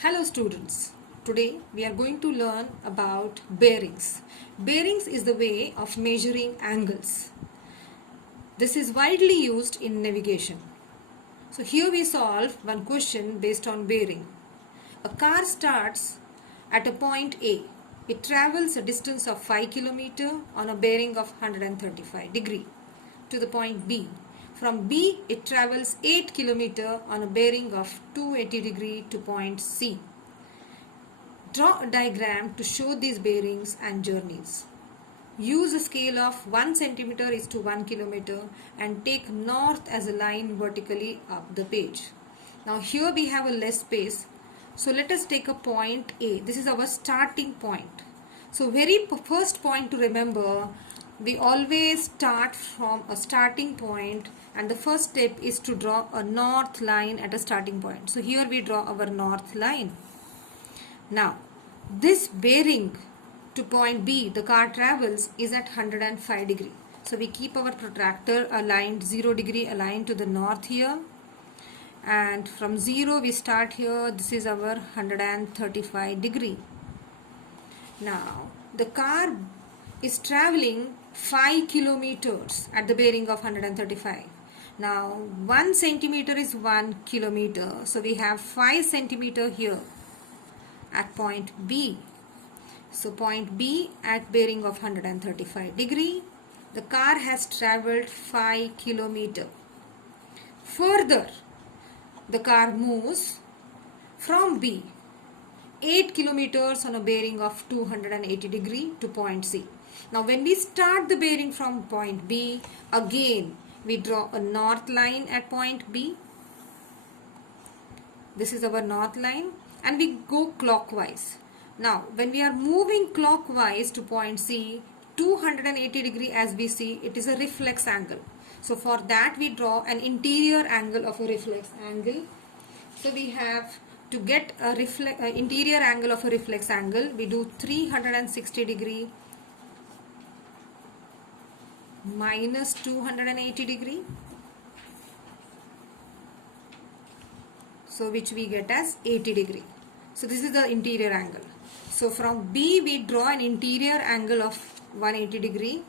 Hello students, today we are going to learn about bearings. Bearings is the way of measuring angles. This is widely used in navigation. So here we solve one question based on bearing. A car starts at a point A. It travels a distance of 5 km on a bearing of 135 degree to the point B. From B, it travels 8 km on a bearing of 280 degree to point C. Draw a diagram to show these bearings and journeys. Use a scale of 1 cm is to 1 km and take north as a line vertically up the page. Now here we have a less space. So let us take a point A. This is our starting point. So very first point to remember, we always start from a starting point, and the first step is to draw a north line at a starting point. So here we draw our north line. Now this bearing to point B the car travels is at 105 degree. So we keep our protractor aligned 0 degree aligned to the north here, and from 0 we start here. This is our 135 degree. Now the car is traveling 5 kilometers at the bearing of 135. Now 1 centimeter is 1 kilometer, so we have 5 centimeter here at point B. So point B at bearing of 135 degree, the car has traveled 5 kilometer. Further, the car moves from B 8 kilometers on a bearing of 280 degree to point C. Now when we start the bearing from point B, again we draw a north line at point B. This is our north line, and we go clockwise. Now when we are moving clockwise to point C, 280 degree, as we see, it is a reflex angle. So for that we draw an interior angle of a reflex angle. So we have to get a interior angle of a reflex angle, we do 360 degree minus 280 degree. So which we get as 80 degree. So this is the interior angle. So from B we draw an interior angle of 180 degree.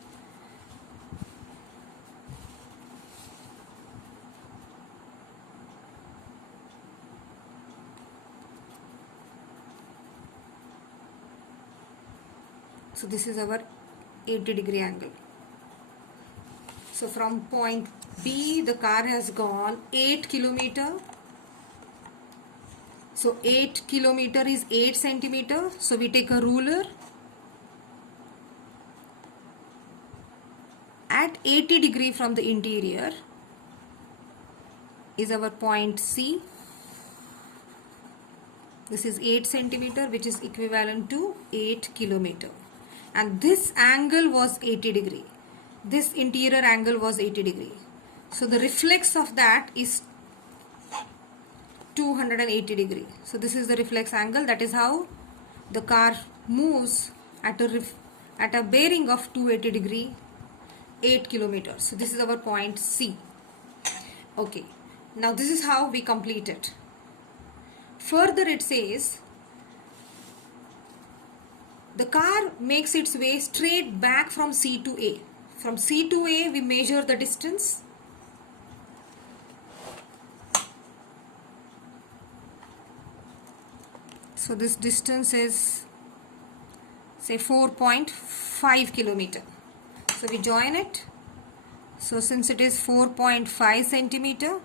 So this is our 80 degree angle. So from point B the car has gone 8 kilometer. So 8 kilometer is 8 centimeter. So we take a ruler. At 80 degree from the interior is our point C. This is 8 centimeter, which is equivalent to 8 kilometer. And this angle was 80 degree. This interior angle was 80 degree. So the reflex of that is 280 degree. So this is the reflex angle. That is how the car moves at a bearing of 280 degree, 8 kilometers. So this is our point C. Okay. Now this is how we complete it. Further it says the car makes its way straight back from C to A. From C to A we measure the distance. So this distance is say 4.5 kilometer. So we join it. So since it is 4.5 centimeter,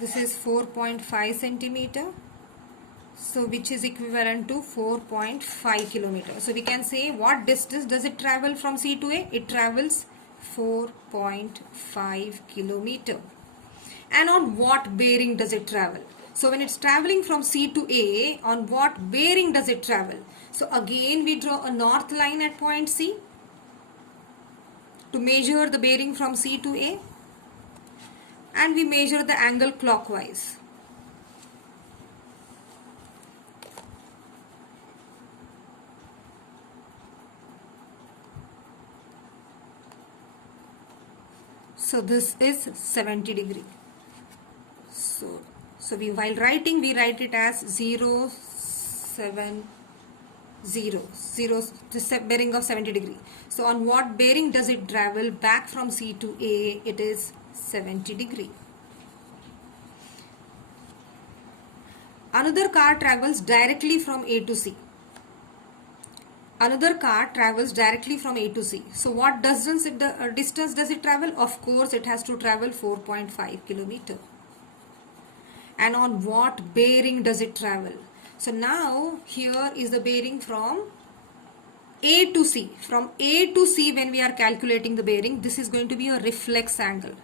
this is 4.5 centimeter. So which is equivalent to 4.5 kilometer. So we can say what distance does it travel from C to A? It travels 4.5 kilometer. And on what bearing does it travel? So when it's traveling from C to A, on what bearing does it travel? So again we draw a north line at point C to measure the bearing from C to A, and we measure the angle clockwise. So this is 70 degree. So we, while writing, we write it as 0, 7, 0, 0, this bearing of 70 degree. So on what bearing does it travel back from C to A? It is 70 degree. Another car travels directly from A to C. Another car travels directly from A to C. So what distance does it travel? Of course, it has to travel 4.5 kilometer. And on what bearing does it travel? So now here is the bearing from A to C. From A to C, when we are calculating the bearing, this is going to be a reflex angle.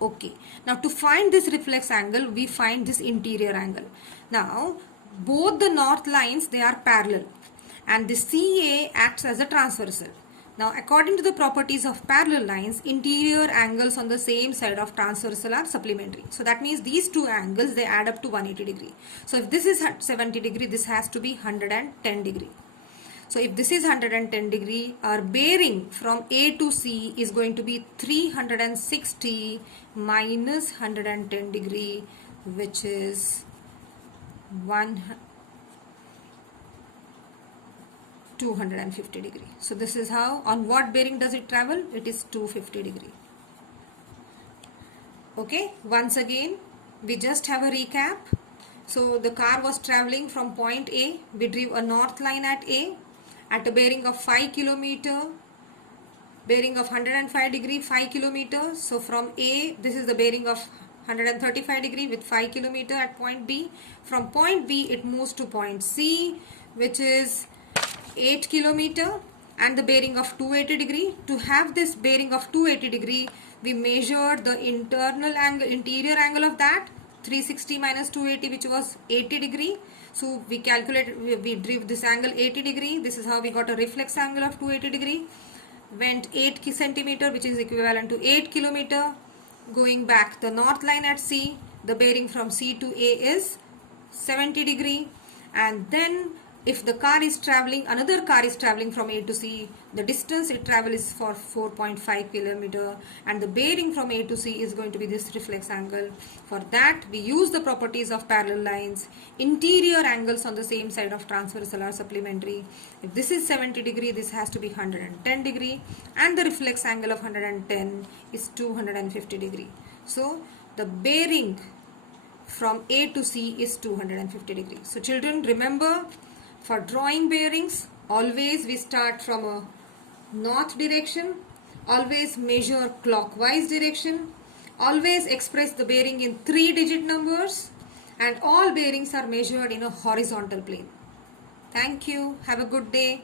Okay. Now to find this reflex angle, we find this interior angle. Now both the north lines, they are parallel, and the CA acts as a transversal. Now according to the properties of parallel lines, interior angles on the same side of transversal are supplementary. So that means these two angles, they add up to 180 degree. So if this is 70 degree, this has to be 110 degree. So if this is 110 degree, our bearing from A to C is going to be 360 minus 110 degree, which is 250 degree. So this is how, on what bearing does it travel? It is 250 degree. Okay, once again, we just have a recap. So the car was traveling from point A. We drew a north line at A at a bearing of 5 kilometer, bearing of 105 degree, 5 kilometers. So from A, this is the bearing of 135 degree with 5 kilometer at point B. From point B, it moves to point C, which is 8 kilometer, and the bearing of 280 degree. To have this bearing of 280 degree, we measured the interior angle of that, 360 minus 280, which was 80 degree. So we calculated, we drew this angle 80 degree. This is how we got a reflex angle of 280 degree. Went 8 centimeter, which is equivalent to 8 kilometer. Going back the north line at C, the bearing from C to A is 70 degree. And then if the car is traveling, another car is traveling from A to C, the distance it travels is for 4.5 kilometer, and the bearing from A to C is going to be this reflex angle. For that, we use the properties of parallel lines. Interior angles on the same side of transversal are supplementary. If this is 70 degree, this has to be 110 degree, and the reflex angle of 110 is 250 degree. So the bearing from A to C is 250 degrees. So children, remember, for drawing bearings, always we start from a north direction, always measure clockwise direction, always express the bearing in 3-digit numbers, and all bearings are measured in a horizontal plane. Thank you. Have a good day.